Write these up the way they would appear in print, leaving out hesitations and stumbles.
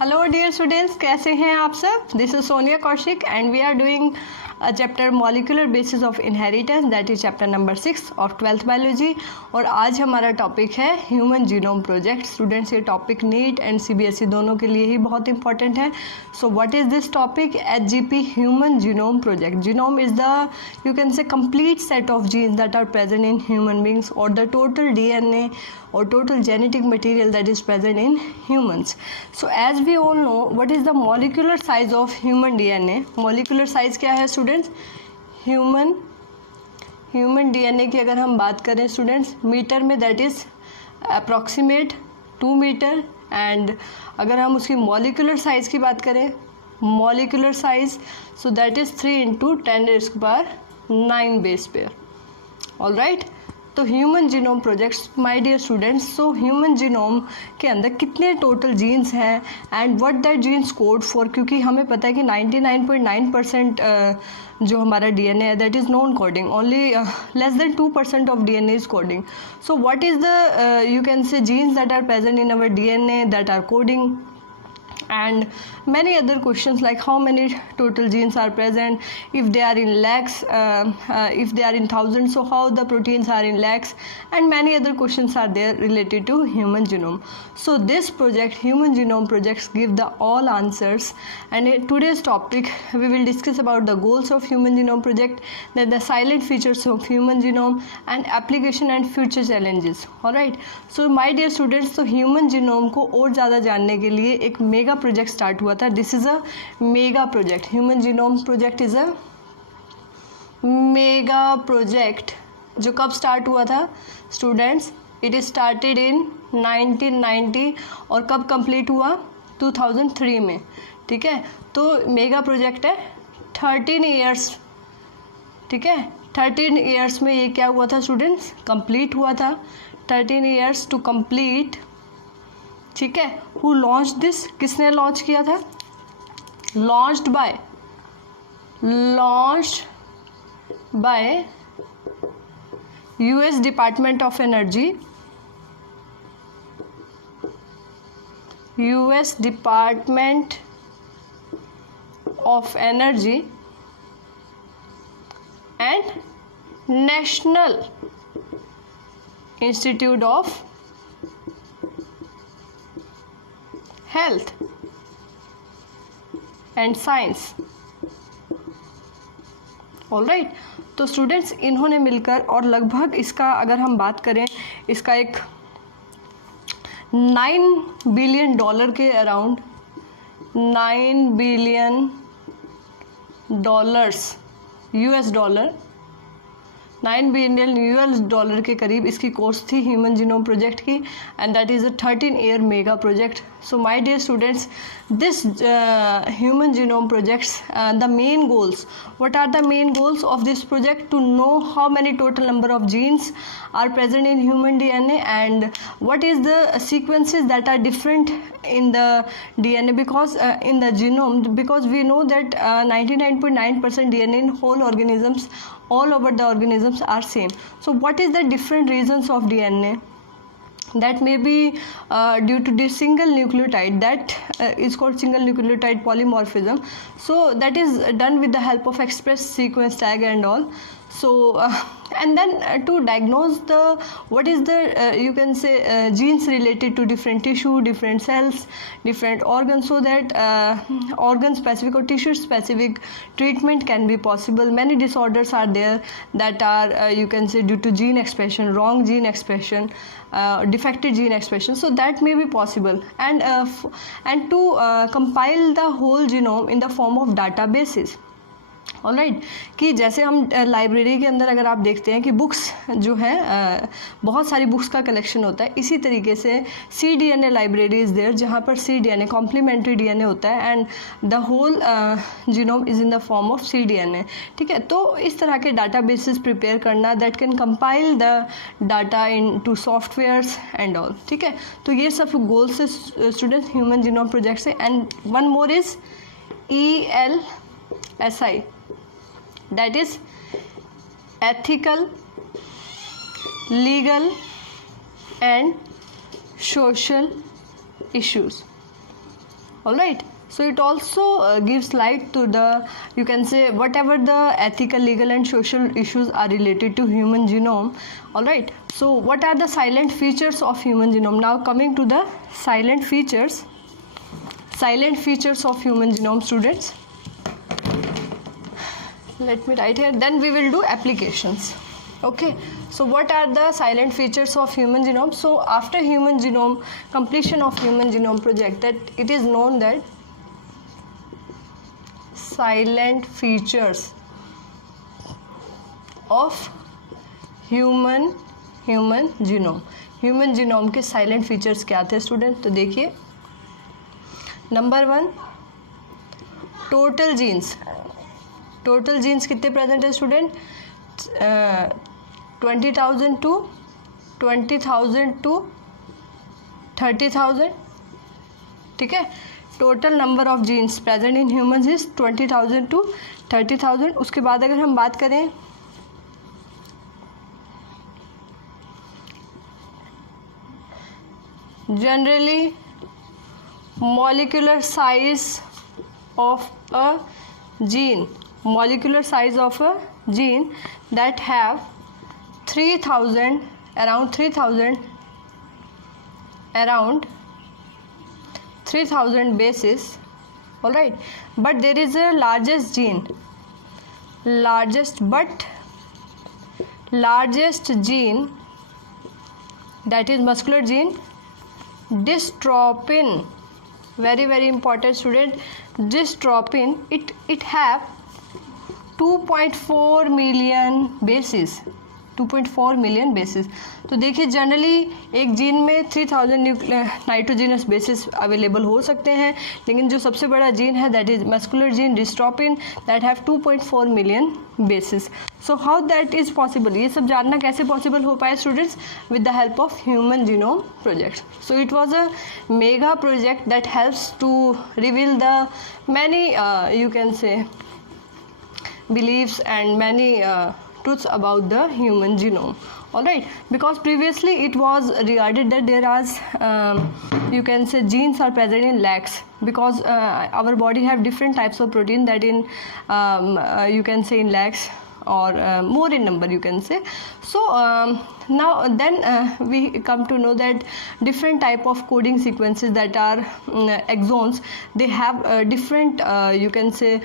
Hello dear students, कैसे हैं आप सब। This is Sonia Kaushik and we are doing chapter molecular basis of inheritance, that is chapter number 6 of 12th biology. और आज हमारा टॉपिक है ह्यूमन जीनोम प्रोजेक्ट। स्टूडेंट्स, ये टॉपिक नीट एंड सीबीएसई दोनों के लिए ही बहुत इंपॉर्टेंट है। So what is this topic? HGP human genome project. Genome is the, you can say, complete set of genes that are present in human beings, or the total DNA or total genetic material that is present in humans. So as we all know, what is the molecular size of human DNA? molecular size क्या है students? Human DNA की अगर हम बात करें students metre में, that is approximate 2 metre. And अगर हम उसकी मॉलिक्यूलर साइज की बात करें, molecular size, so that is 3 × 10⁹ base pair. All right, तो human genome projects my dear students, so human genome के अंदर कितने टोटल जीन्स हैं and what that genes code for, क्योंकि हमें पता है कि 99.9% जो हमारा डीएनए है that is non coding, only less than 2% of DNA is coding. So what is the you can say genes that are present in our DNA that are coding, and many other questions like how many total genes are present, if they are in lakhs, if they are in thousands, so how the proteins are in lakhs, and many other questions are there related to human genome. So this project, human genome projects, give the all answers, and in today's topic we will discuss about the goals of human genome project, then the silent features of human genome, and application and future challenges. all right, so my dear students, तो human genome को और ज़्यादा जानने के लिए एक mega project start हुआ था। This is a mega project. Human genome project is a mega project. जो कब स्टार्ट हुआ था students? It is started in 1990 और कब कंप्लीट हुआ? 2003 में। ठीक है, तो मेगा प्रोजेक्ट है 13 ईयर्स। ठीक है, 13 ईयर्स में ये क्या हुआ था स्टूडेंट्स? कंप्लीट हुआ था। 13 ईयर्स टू कंप्लीट। ठीक है, हु लॉन्च दिस? किसने लॉन्च किया था? Launched by US department of energy, US department of energy and national institute of health and science. All right, तो स्टूडेंट्स इन्होंने मिलकर, और लगभग इसका अगर हम बात करें, इसका एक $9 बिलियन के around, $9 billion US dollar, $9 billion के करीब इसकी कॉस्ट थी ह्यूमन जीनोम प्रोजेक्ट की, and that is a 13 year mega project. So my dear students, this human genome projects, the main goals, what are the main goals of this project? To know how many total number of genes are present in human DNA, and what is the sequences that are different in the DNA, because in the genome, because we know that 99.9% DNA in whole organisms, all over the organisms are same. So what is the different reasons of DNA? That may be due to this single nucleotide, that is called single nucleotide polymorphism. So that is done with the help of express sequence tag and all. So and then to diagnose the what is the you can say genes related to different tissue, different cells, different organs, so that organ specific or tissue specific treatment can be possible. Many disorders are there that are you can say due to gene expression, wrong gene expression, defective gene expression, so that may be possible. And to compile the whole genome in the form of databases. All right, कि जैसे हम library के अंदर अगर आप देखते हैं कि बुक्स जो है बहुत सारी बुक्स का कलेक्शन होता है, इसी तरीके से cDNA लाइब्रेरी इज़ देयर, जहाँ पर cDNA कॉम्प्लीमेंट्री DNA होता है, and the whole genome is in the form of cDNA। ठीक है, तो इस तरह के डाटा बेसिस प्रिपेयर करना that can compile the data into softwares and all. ठीक है, तो ये सब गोल्स है स्टूडेंट्स ह्यूमन जीनोम प्रोजेक्ट से। And one more is ELSI, that is ethical, legal and social issues. all right. So it also gives light to the, you can say, whatever the ethical, legal and social issues are related to human genome, all right. So what are the silent features of human genome? Now coming to the silent features of human genome, students, let me write here, then we will do applications. Okay, so what are the silent features of human genome? So after human genome, completion of human genome project, that it is known that silent features of human genome के salient features क्या थे student? तो देखिए, number 1, total jeans कितने present है student? 20,000 to 30,000, ठीक है. Total number of genes present in humans is 20,000 to 30,000. उसके बाद अगर हम बात करें generally molecular size of a gene that have 3,000 around 3,000 bases, all right. But there is a largest gene that is muscular gene dystrophin. Very important student, dystrophin, it have 2.4 million bases. तो देखिए, generally एक gene में 3,000 nitrogenous basis available हो सकते हैं, लेकिन जो सबसे बड़ा जीन है that is muscular gene dystrophin that have 2.4 million basis. So how that is possible? ये सब जानना कैसे पॉसिबल हो पाए students? With the help of human genome project. So it was a mega project that helps to reveal the many you can say beliefs and many truths about the human genome, all right. Because previously it was regarded that there are you can say genes are present in lakhs, because our body have different types of protein that in you can say in lakhs or more in number, you can say. So now then we come to know that different type of coding sequences that are exons, they have different you can say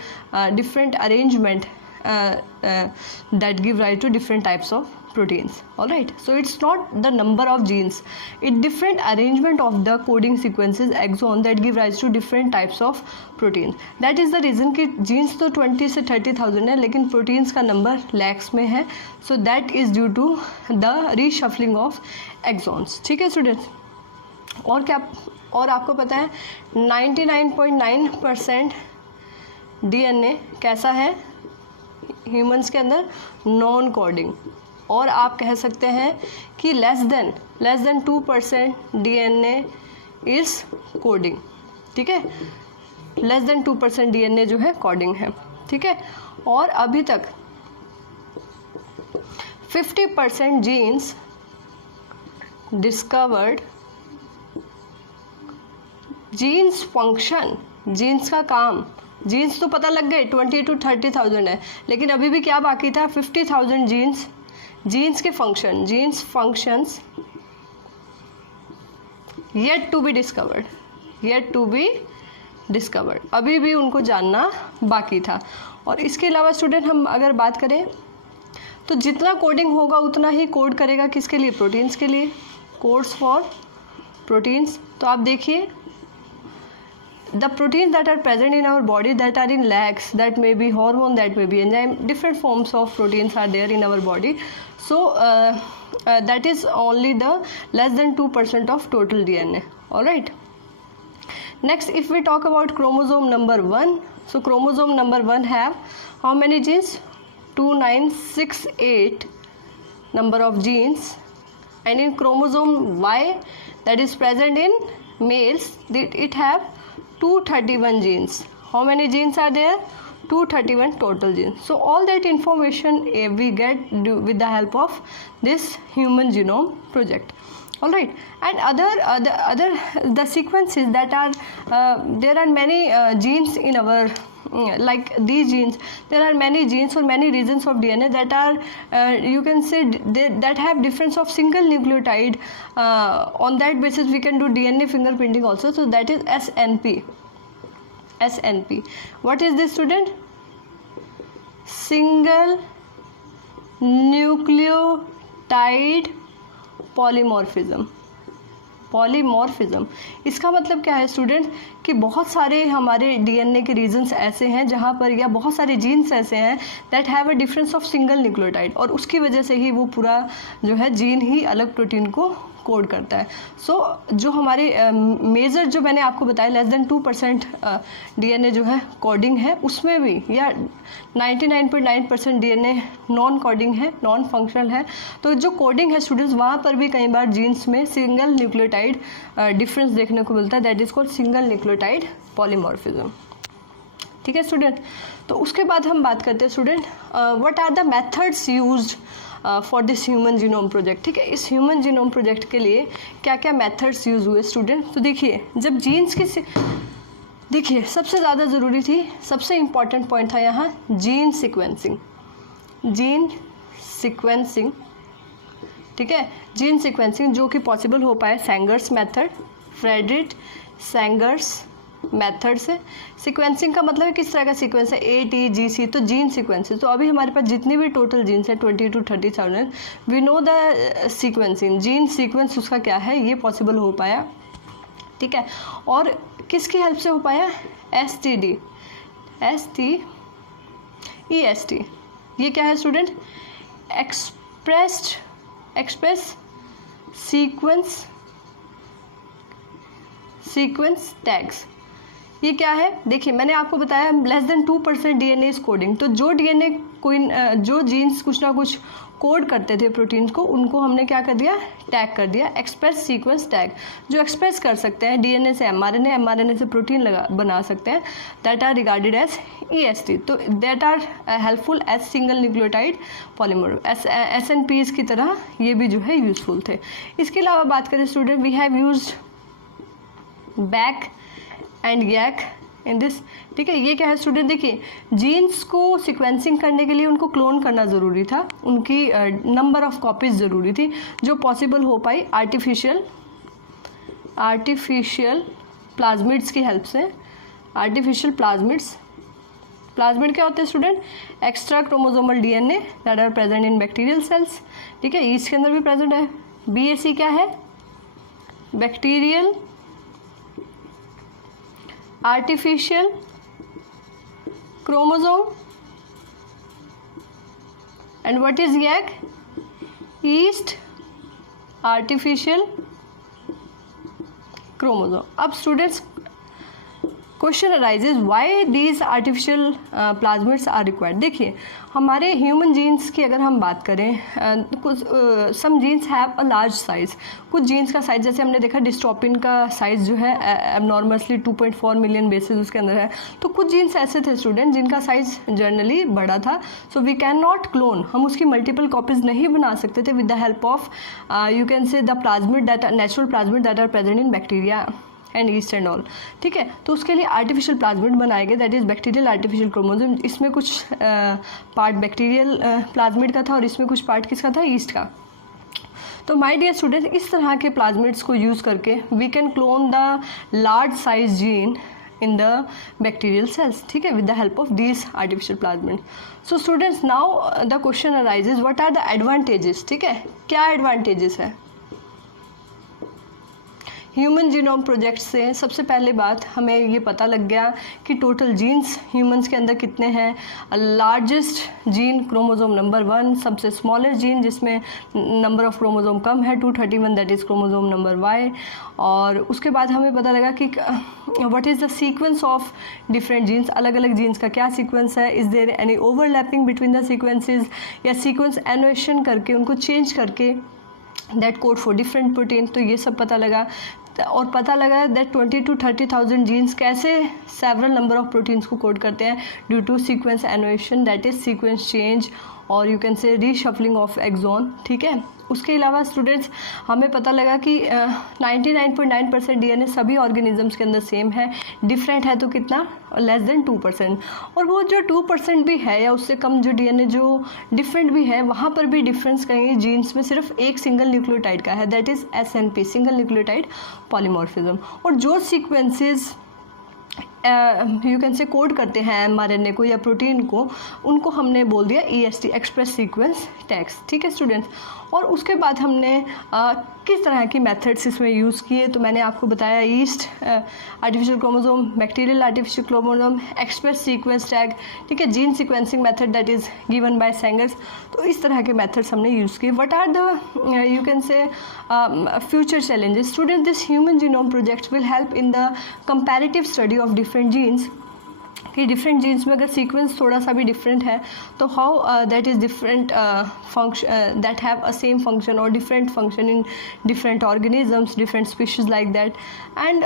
different arrangement that give rise to different types of proteins, all right. So it's not the number of genes, it different arrangement of the coding sequences exon that give rise to different types of proteins. That is the reason कि genes तो 20 से 30,000 है, लेकिन proteins का number lakhs में है. So that is due to the reshuffling of exons, ठीक है स्टूडेंट्स. और क्या, और आपको पता है 99.9% DNA कैसा है ह्यूमंस के अंदर? Non coding. और आप कह सकते हैं कि less than 2% DNA is coding, ठीक है. लेस देन 2% DNA जो है कोडिंग है, ठीक है. और अभी तक 50% genes discovered. Genes function, genes का काम, जीन्स तो पता लग गए 20 to 30,000 है, लेकिन अभी भी क्या बाकी था? 50,000 जीन्स के function, genes functions yet to be discovered, अभी भी उनको जानना बाकी था. और इसके अलावा स्टूडेंट हम अगर बात करें तो जितना कोडिंग होगा उतना ही कोड करेगा किसके लिए? प्रोटीन्स के लिए. Codes for proteins. तो आप देखिए, the proteins that are present in our body that are in lakhs, that may be hormone, that may be enzyme, different forms of proteins are there in our body. So that is only the less than 2% of total DNA, all right. Next, if we talk about chromosome number 1, so chromosome number 1 have how many genes? 2968 number of genes. And in chromosome Y, that is present in males, it have 231 genes. How many genes are there? 231 total genes. So all that information we get with the help of this human genome project. all right. And other the sequences that are there are many genes in our like these genes, there are many genes or many regions of DNA that are you can say that have difference of single nucleotide. On that basis we can do DNA fingerprinting also, so that is SNP. What is this, student? Single nucleotide polymorphism. इसका मतलब क्या है student कि बहुत सारे हमारे DNA के regions ऐसे हैं जहाँ पर, या बहुत सारे जीन्स ऐसे हैं that have a difference of single nucleotide, और उसकी वजह से ही वो पूरा जो है जीन ही अलग प्रोटीन को कोड करता है। सो जो हमारे मेजर जो मैंने आपको बताया लेस देन 2% डीएनए जो है कोडिंग है, उसमें भी या 99.9% डीएनए नॉन कोडिंग है, नॉन फंक्शनल है। तो जो कोडिंग है स्टूडेंट्स, वहाँ पर भी कई बार जीन्स में सिंगल न्यूक्लियोटाइड डिफरेंस देखने को मिलता है, that is called single nucleotide polymorphism. ठीक है स्टूडेंट। तो उसके बाद हम बात करते हैं student what are the methods used for this human genome project. ठीक है, इस ह्यूमन जीनोम प्रोजेक्ट के लिए क्या क्या मेथड्स यूज़ हुए स्टूडेंट। तो देखिए, जब जीन्स की देखिए सबसे ज़्यादा ज़रूरी थी, सबसे इम्पॉर्टेंट पॉइंट था यहाँ जीन सीक्वेंसिंग। ठीक है, जीन सीक्वेंसिंग जो कि पॉसिबल हो पाए सैंगर्स मेथड, फ्रेडरिक सैंगर्स मेथड से। सीक्वेंसिंग का मतलब है किस तरह का सीक्वेंस है, ATGC, तो जीन सीक्वेंसेस। तो अभी हमारे पास जितनी भी टोटल जीन्स है 20 to 30,000, we know the sequencing, gene sequence उसका क्या है, ये पॉसिबल हो पाया। ठीक है, और किसकी हेल्प से हो पाया, STEST। ये क्या है स्टूडेंट, एक्सप्रेस सीक्वेंस टैग्स। ये क्या है, देखिए मैंने आपको बताया less than 2% DNA is coding. तो जो डीएनए कोई जो जीन्स कुछ ना कुछ कोड करते थे प्रोटीन्स को, उनको हमने क्या कर दिया, टैग कर दिया, एक्सप्रेस सीक्वेंस टैग। जो एक्सप्रेस कर सकते हैं डीएनए से एमआरएनए, एमआरएनए से प्रोटीन बना सकते हैं, that are regarded as EST। तो that are helpful as single nucleotide polymer. SNPs की तरह ये भी जो है यूजफुल थे। इसके अलावा बात करें student, we have used BAC and YAC in this. ठीक है, ये क्या है स्टूडेंट, देखिए जीन्स को सीक्वेंसिंग करने के लिए उनको क्लोन करना ज़रूरी था, उनकी नंबर ऑफ कॉपीज ज़रूरी थी, जो पॉसिबल हो पाई आर्टिफिशियल प्लाज्मिड्स की हेल्प से। आर्टिफिशियल प्लाज्मिड क्या होते हैं student, extra chromosomal DNA that are present in bacterial cells. ठीक है, ईस्ट के अंदर भी प्रेजेंट है। BAC क्या है, bacterial artificial chromosome. And what is YAC, yeast artificial chromosome. अब students question arises why these artificial plasmids are required. देखिए हमारे ह्यूमन जीन्स की अगर हम बात करें, कुछ some genes have a large size. कुछ जीन्स का साइज, जैसे हमने देखा डिस्ट्रोपिन का साइज जो है एबनॉर्मसली 2.4 मिलियन बेसिस उसके अंदर है। तो कुछ जीन्स ऐसे थे स्टूडेंट जिनका साइज जनरली बड़ा था, so we can not clone, हम उसकी मल्टीपल कॉपीज नहीं बना सकते थे with the help of you can say the plasmid that natural plasmid that are present in bacteria and yeast and all. ठीक है, तो उसके लिए आर्टिफिशियल प्लाज्मिड बनाए गए, that is bacterial artificial chromosome. इसमें कुछ पार्ट बैक्टीरियल प्लाज्मिड का था और इसमें कुछ पार्ट किसका था, ईस्ट का। तो माय डियर स्टूडेंट, इस तरह के प्लाज्मिड्स को यूज़ करके we can clone the large size gene in the bacterial cells. ठीक है, with the help of these artificial plasmid. So students, now the question arises what are the advantages. ठीक है, क्या एडवांटेजेस है human genome project से। सबसे पहले बात हमें ये पता लग गया कि टोटल जीन्स ह्यूमंस के अंदर कितने हैं। लार्जेस्ट जीन क्रोमोसोम नंबर 1, सबसे स्मॉलेस्ट जीन जिसमें नंबर ऑफ क्रोमोसोम कम है 231, that is chromosome number Y। और उसके बाद हमें पता लगा कि what is the sequence of different genes, अलग अलग जीन्स का क्या सीक्वेंस है, is there any overlapping between the sequences, या सीक्वेंस एनोवेशन करके उनको चेंज करके that code for different protein. तो ये सब पता लगा, और पता लगा दैट 20 to 30,000 जीन्स कैसे सेवरल नंबर ऑफ प्रोटीन्स को कोड करते हैं due to sequence innovation, that is sequence change or you can say reshuffling of exon, ठीक है। उसके अलावा स्टूडेंट्स हमें पता लगा कि 99.9% डीएनए सभी ऑर्गेनिजम्स के अंदर सेम है, डिफरेंट है तो कितना, लेस देन 2%। और वो जो 2% भी है या उससे कम जो डीएनए जो डिफरेंट भी है, वहाँ पर भी डिफरेंस कहीं जीन्स में सिर्फ एक सिंगल न्यूक्लियोटाइड का है, that is SNP, single nucleotide polymorphism. और जो सीक्वेंसेस यू कैन से कोड करते हैं mRNA को या प्रोटीन को, उनको हमने बोल दिया EST, एक्सप्रेस सीक्वेंस टैग्स, ठीक है स्टूडेंट्स। और उसके बाद हमने किस तरह की मेथड्स इसमें यूज़ किए, तो मैंने आपको बताया yeast artificial chromosome, bacterial artificial chromosome, express sequence tag, ठीक है, gene sequencing method that is given by Sanger's. तो इस तरह के मेथड्स हमने यूज़ किए। What are the you can say future challenges student, this human genome project will help in the comparative study of different genes, कि different genes में अगर sequence थोड़ा सा भी डिफरेंट है तो how that is different function that have a same function or different function in different organisms, different species like that. And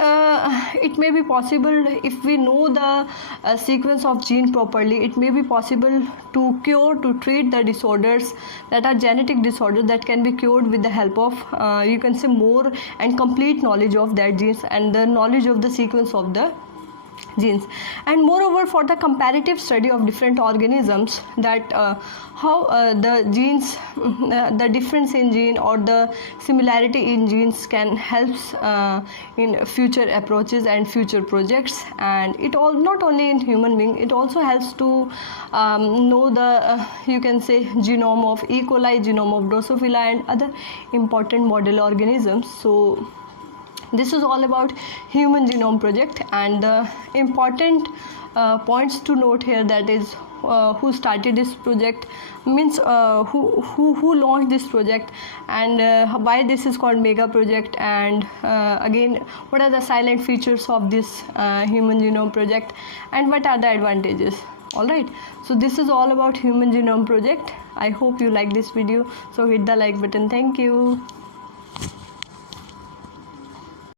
it may be possible if we know the sequence of gene properly, it may be possible to cure, to treat the disorders that are genetic disorders that can be cured with the help of you can say more and complete knowledge of that genes and the knowledge of the sequence of the genes. And moreover, for the comparative study of different organisms, that how the genes, the difference in gene or the similarity in genes can helps in future approaches and future projects. And it all not only in human being, it also helps to know the you can say genome of E. coli, genome of Drosophila and other important model organisms. So this is all about human genome project, and the important points to note here, that is who started this project, means who launched this project, and why this is called mega project, and again what are the silent features of this human genome project, and what are the advantages. All right, so this is all about human genome project. I hope you like this video, so hit the like button. Thank you.